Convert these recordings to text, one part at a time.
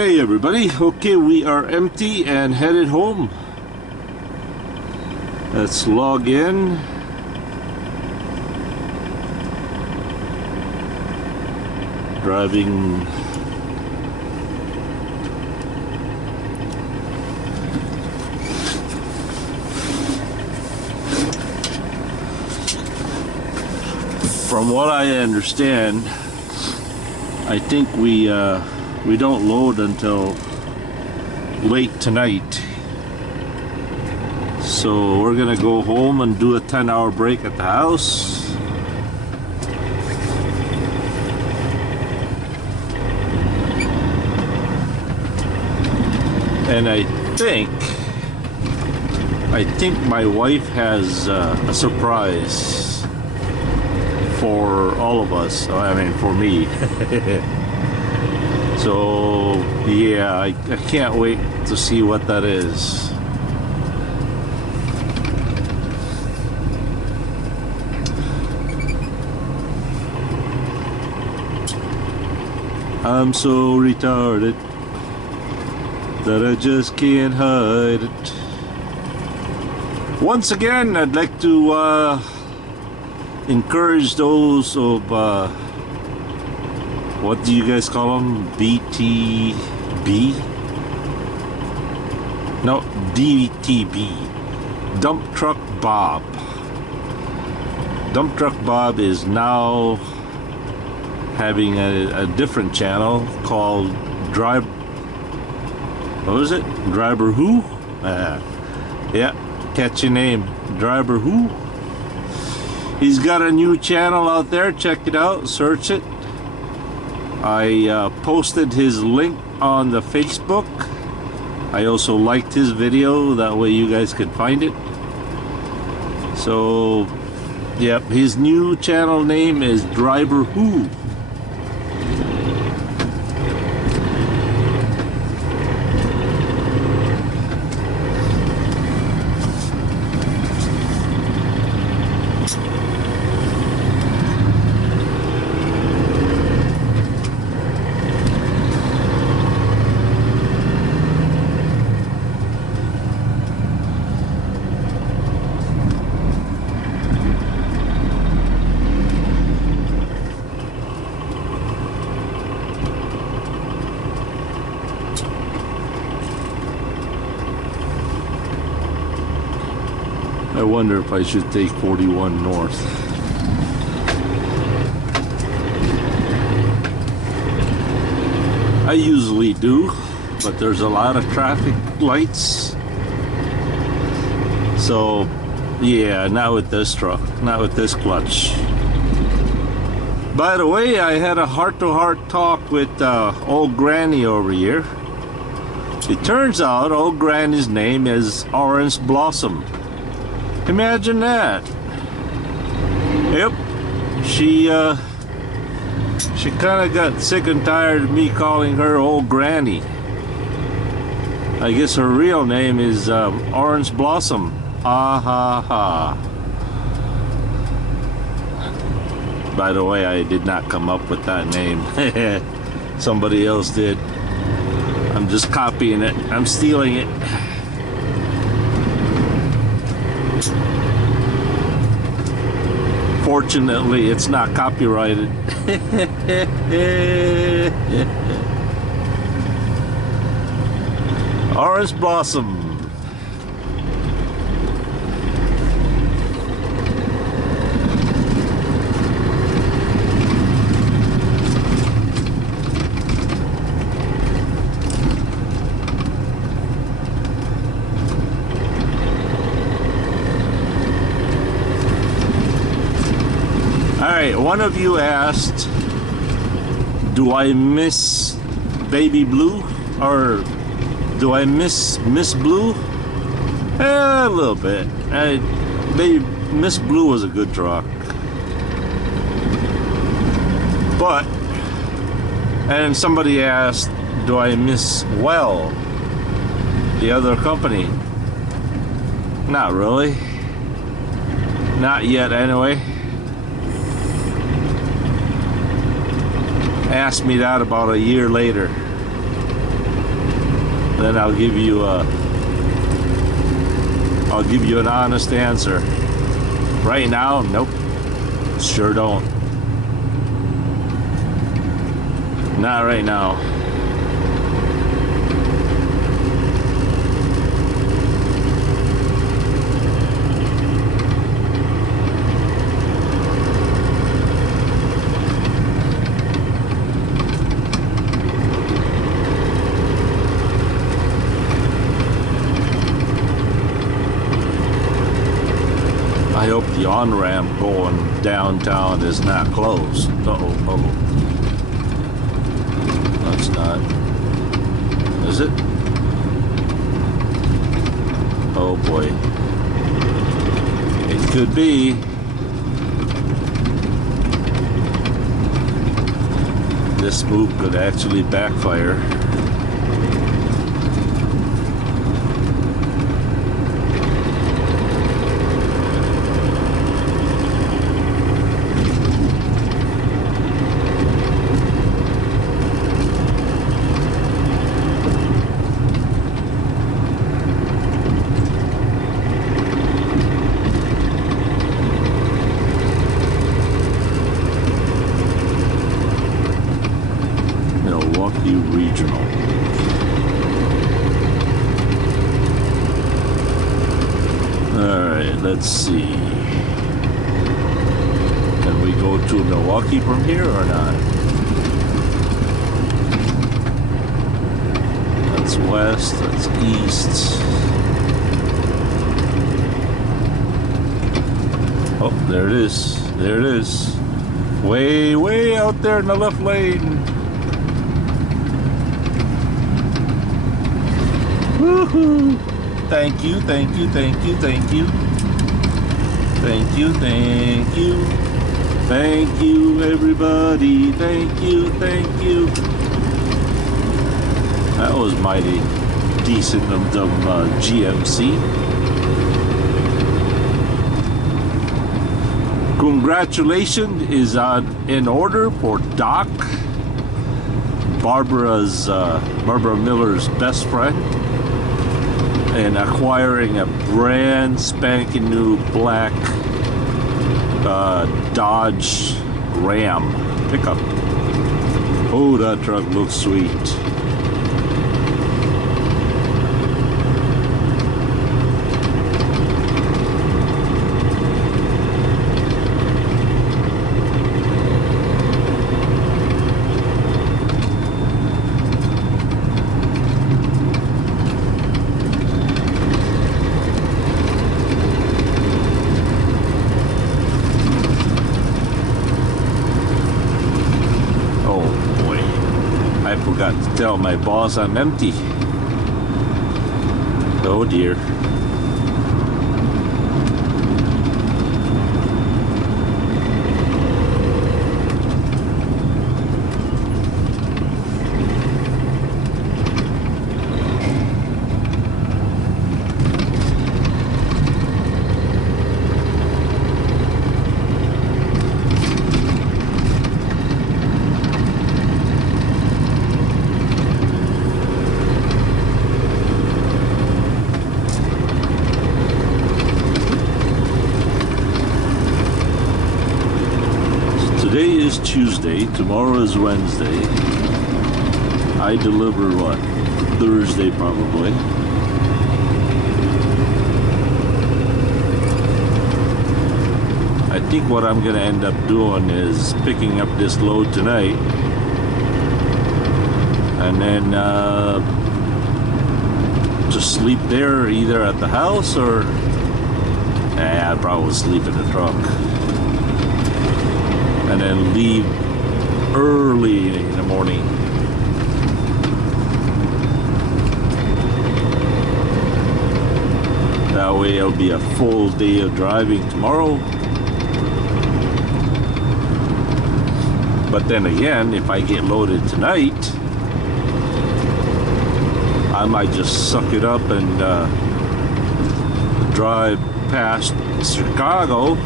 Hey everybody, okay, we are empty and headed home. Let's log in. Driving from what I understand, I think we don't load until late tonight. So we're gonna go home and do a 10-hour break at the house. And I think my wife has a surprise for all of us. I mean, for me. So yeah, I can't wait to see what that is. I'm so retarded that I just can't hide it. Once again, I'd like to encourage those of what do you guys call them? BTB? No, DTB. Dump Truck Bob. Dump Truck Bob is now having a different channel called Drive. What was it? Driver Who? Yeah, catchy name. Driver Who? He's got a new channel out there. Check it out. Search it. I posted his link on the Facebook. I also liked his video. That way you guys could find it. So, yep, his new channel name is Driver Who. I wonder if I should take 41 north. I usually do, but there's a lot of traffic lights. So, yeah, not with this truck, not with this clutch. By the way, I had a heart-to-heart talk with old Granny over here. It turns out old Granny's name is Orange Blossom. Imagine that. Yep. She kind of got sick and tired of me calling her old Granny. I guess her real name is Orange Blossom. Ah ha ha. By the way, I did not come up with that name. Somebody else did. I'm just copying it. I'm stealing it. Fortunately, it's not copyrighted. Orange Blossom. Alright, one of you asked, do I miss Baby Blue? Or do I miss Miss Blue? A little bit. Miss Blue was a good truck. But, and somebody asked, do I miss Well, the other company? Not really. Not yet, anyway. Asked me that about a year later. then I'll give you an honest answer. Right now, nope. Sure don't. Not right now. I hope the on-ramp going downtown is not closed. Uh-oh. That's not. Is it? Oh boy. It could be. This move could actually backfire. Milwaukee Regional. Alright, let's see. Can we go to Milwaukee from here or not? That's west, that's east. Oh, there it is. There it is. Way, way out there in the left lane. Woohoo! Thank you, thank you, thank you, thank you. Thank you, thank you. Thank you, everybody. Thank you, thank you. That was mighty decent of them GMC. Congratulations is in order for Doc, Barbara Miller's best friend, and acquiring a brand spanking new black Dodge Ram pickup. Oh, that truck looks sweet. I forgot to tell my boss I'm empty. Oh dear. Today is Tuesday, tomorrow is Wednesday. I deliver what? Thursday probably. I think what I'm gonna end up doing is picking up this load tonight and then just sleep there either at the house or I'd probably sleep in the truck. And then leave early in the morning. That way it'll be a full day of driving tomorrow. But then again, if I get loaded tonight, I might just suck it up and drive past Chicago,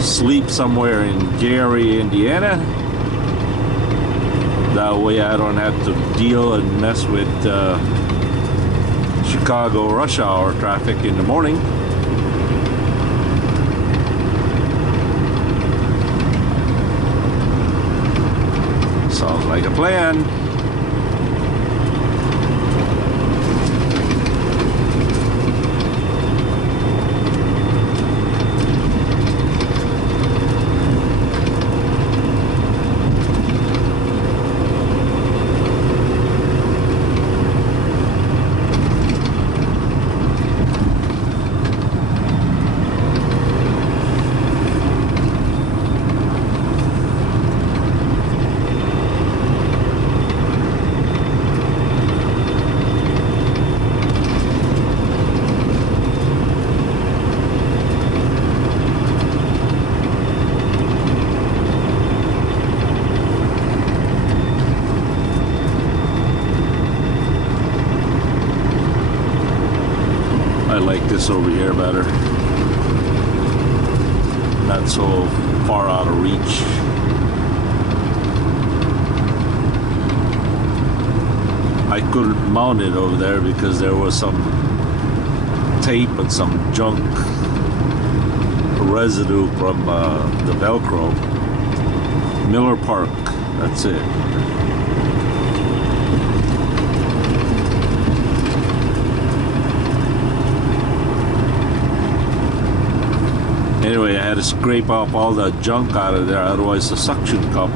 sleep somewhere in Gary, Indiana, That way I don't have to deal and mess with Chicago rush hour traffic in the morning. Sounds like a plan. I like this over here better. Not so far out of reach. I couldn't mount it over there because there was some tape and some junk residue from the Velcro. Miller Park, that's it. Anyway, I had to scrape off all the junk out of there, otherwise the suction cup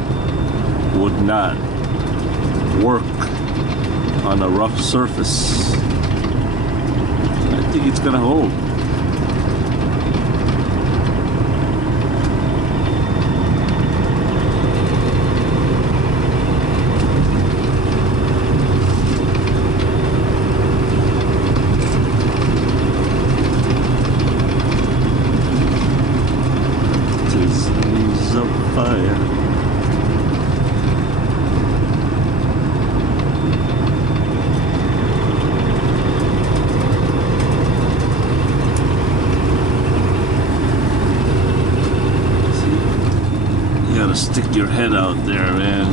would not work on a rough surface. I think it's gonna hold. Tisms of fire. Stick your head out there, man.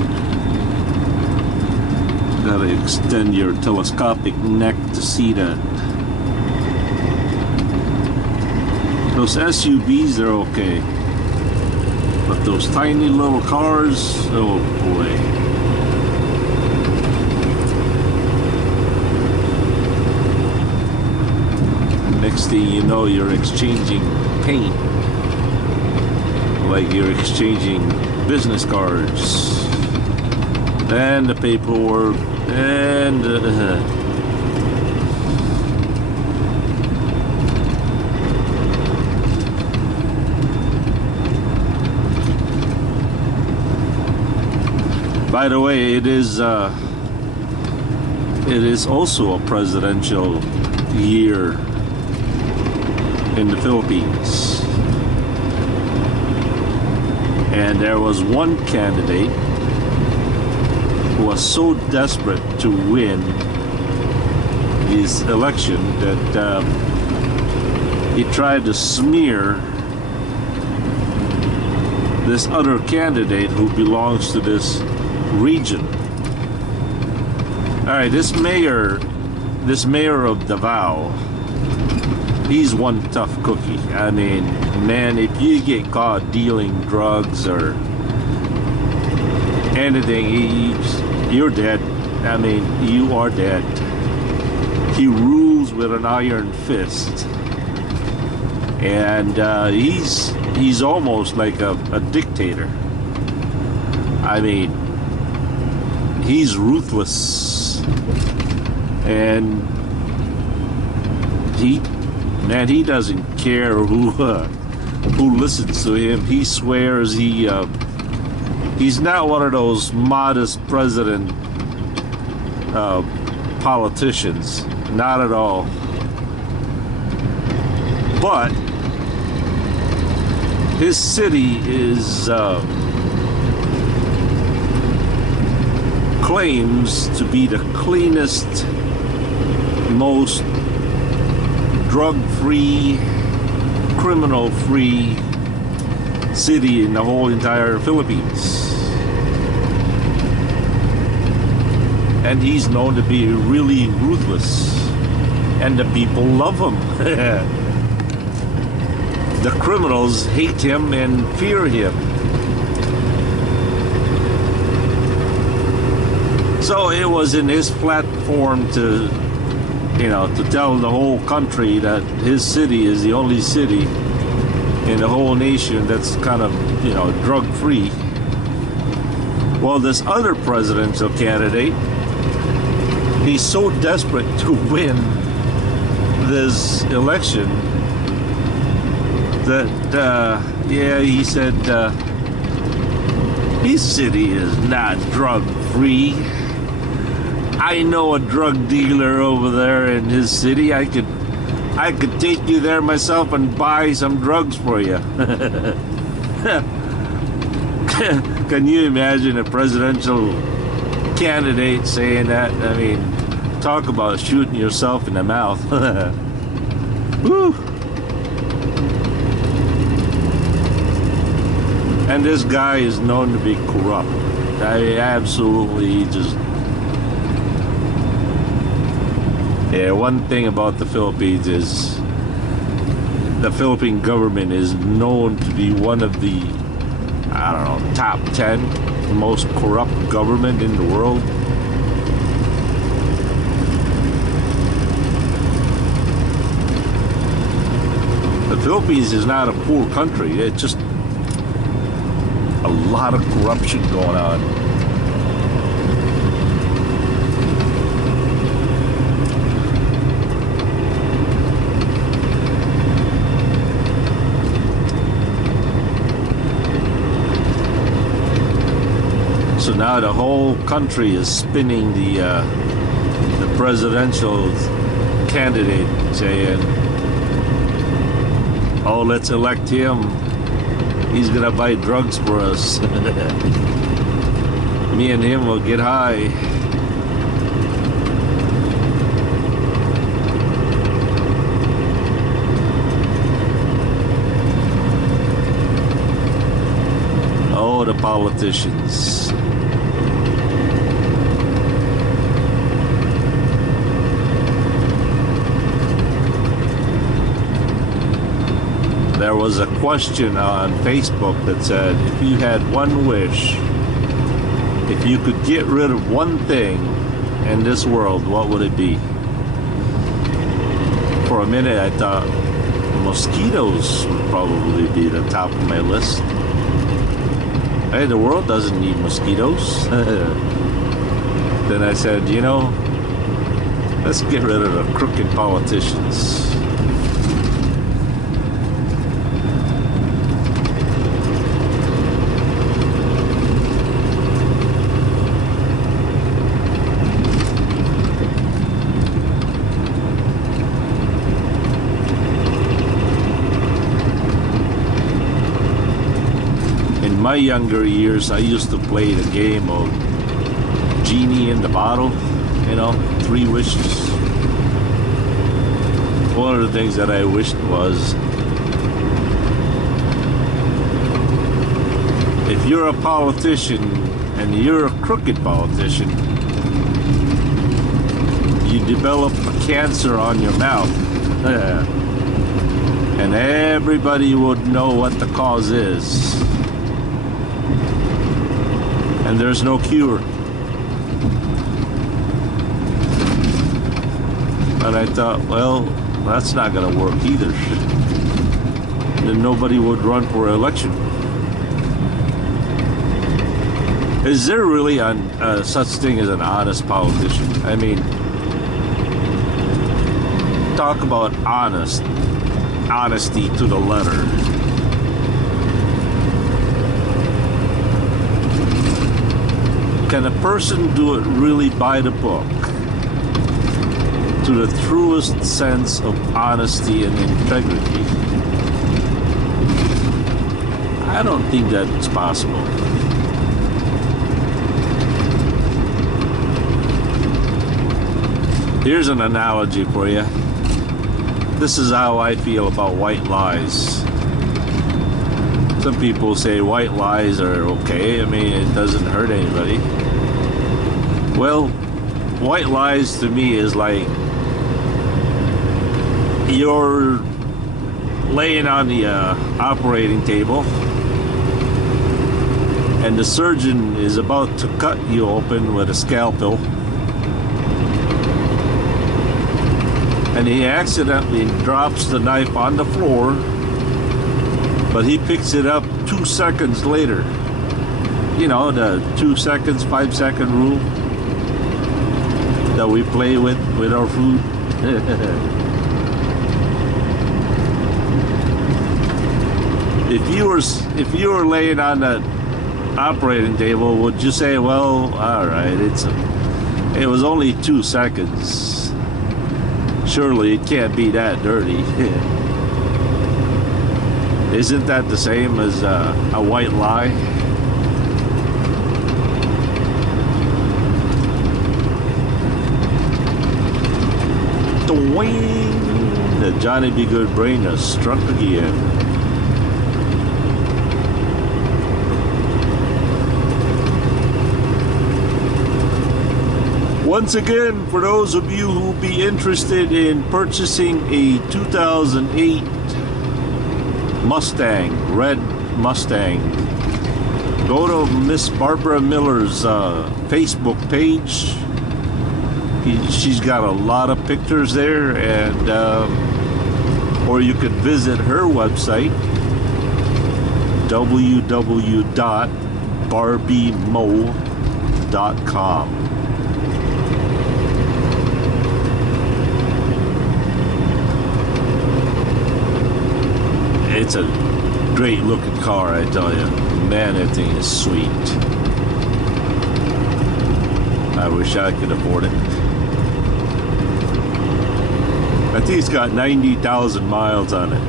Gotta extend your telescopic neck to see that. Those SUVs are okay, but those tiny little cars, oh boy. Next thing you know, you're exchanging paint, like you're exchanging business cards and the paperwork and by the way, it is also a presidential year in the Philippines. And there was one candidate who was so desperate to win his election that he tried to smear this other candidate who belongs to this region. All right, this mayor of Davao, he's one tough cookie. I mean, man, if you get caught dealing drugs or anything, you're dead. I mean, you are dead. He rules with an iron fist. And he's almost like a dictator. I mean, he's ruthless. And he doesn't care who listens to him. He swears he's not one of those modest president politicians, not at all. But his city is claims to be the cleanest, most drug-free, criminal-free city in the whole entire Philippines. and he's known to be really ruthless, and the people love him. The criminals hate him and fear him. So it was in his platform to, to tell the whole country that his city is the only city in the whole nation that's kind of, drug-free. Well, this other presidential candidate, he's so desperate to win this election that, he said his city is not drug-free. I know a drug dealer over there in his city. I could take you there myself and buy some drugs for you. Can you imagine a presidential candidate saying that? I mean, talk about shooting yourself in the mouth. Woo. And this guy is known to be corrupt. Absolutely just... Yeah, one thing about the Philippines is the Philippine government is known to be one of the, top 10 most corrupt government in the world. The Philippines is not a poor country. It's just a lot of corruption going on. So now the whole country is spinning the presidential candidate, saying, "Oh, let's elect him. He's gonna buy drugs for us. Me and him will get high." Oh, the politicians. There was a question on Facebook that said, if you had one wish, if you could get rid of one thing in this world, what would it be? For a minute I thought mosquitoes would probably be the top of my list. Hey, the world doesn't need mosquitoes. Then I said, let's get rid of the crooked politicians. In my younger years, I used to play the game of Genie in the Bottle, 3 wishes. One of the things that I wished was, if you're a politician and you're a crooked politician, you develop a cancer on your mouth. And everybody would know what the cause is. And there's no cure. And I thought, well, that's not going to work either. Then nobody would run for election. Is there really such thing as an honest politician? I mean, talk about honesty to the letter. Can a person do it really by the book, to the truest sense of honesty and integrity? I don't think that's possible. Here's an analogy for you. This is how I feel about white lies. Some people say white lies are okay. I mean, it doesn't hurt anybody. Well, white lies to me is like you're laying on the operating table and the surgeon is about to cut you open with a scalpel, and he accidentally drops the knife on the floor, but he picks it up 2 seconds later. You know, the 2 seconds, 5-second rule that we play with our food. If you were laying on that operating table, would you say, well, all right, it was only 2 seconds. Surely it can't be that dirty. Isn't that the same as a white lie? The Johnny B. Good brain has struck again. Once again, for those of you who be interested in purchasing a 2008 Mustang, red Mustang, go to Miss Barbara Miller's Facebook page. She's got a lot of pictures there, and or you could visit her website, www.barbiemo.com. It's a great looking car, I tell you. Man, that thing is sweet. I wish I could afford it. I think it's got 90,000 miles on it.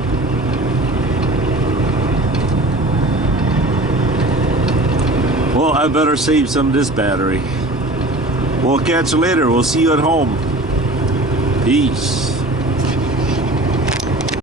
Well, I better save some of this battery. We'll catch you later. We'll see you at home. Peace.